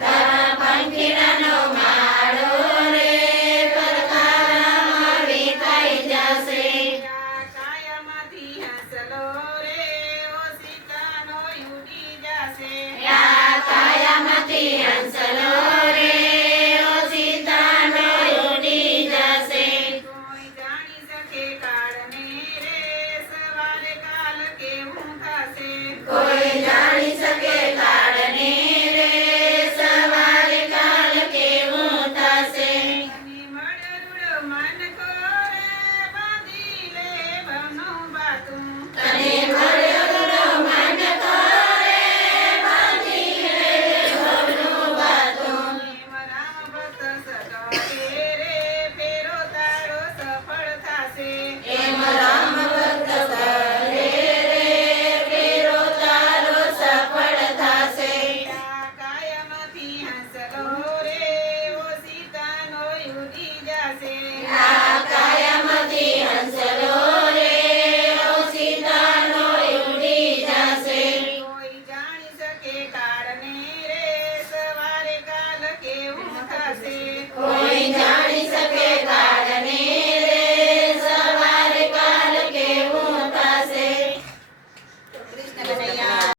తన పంకిరను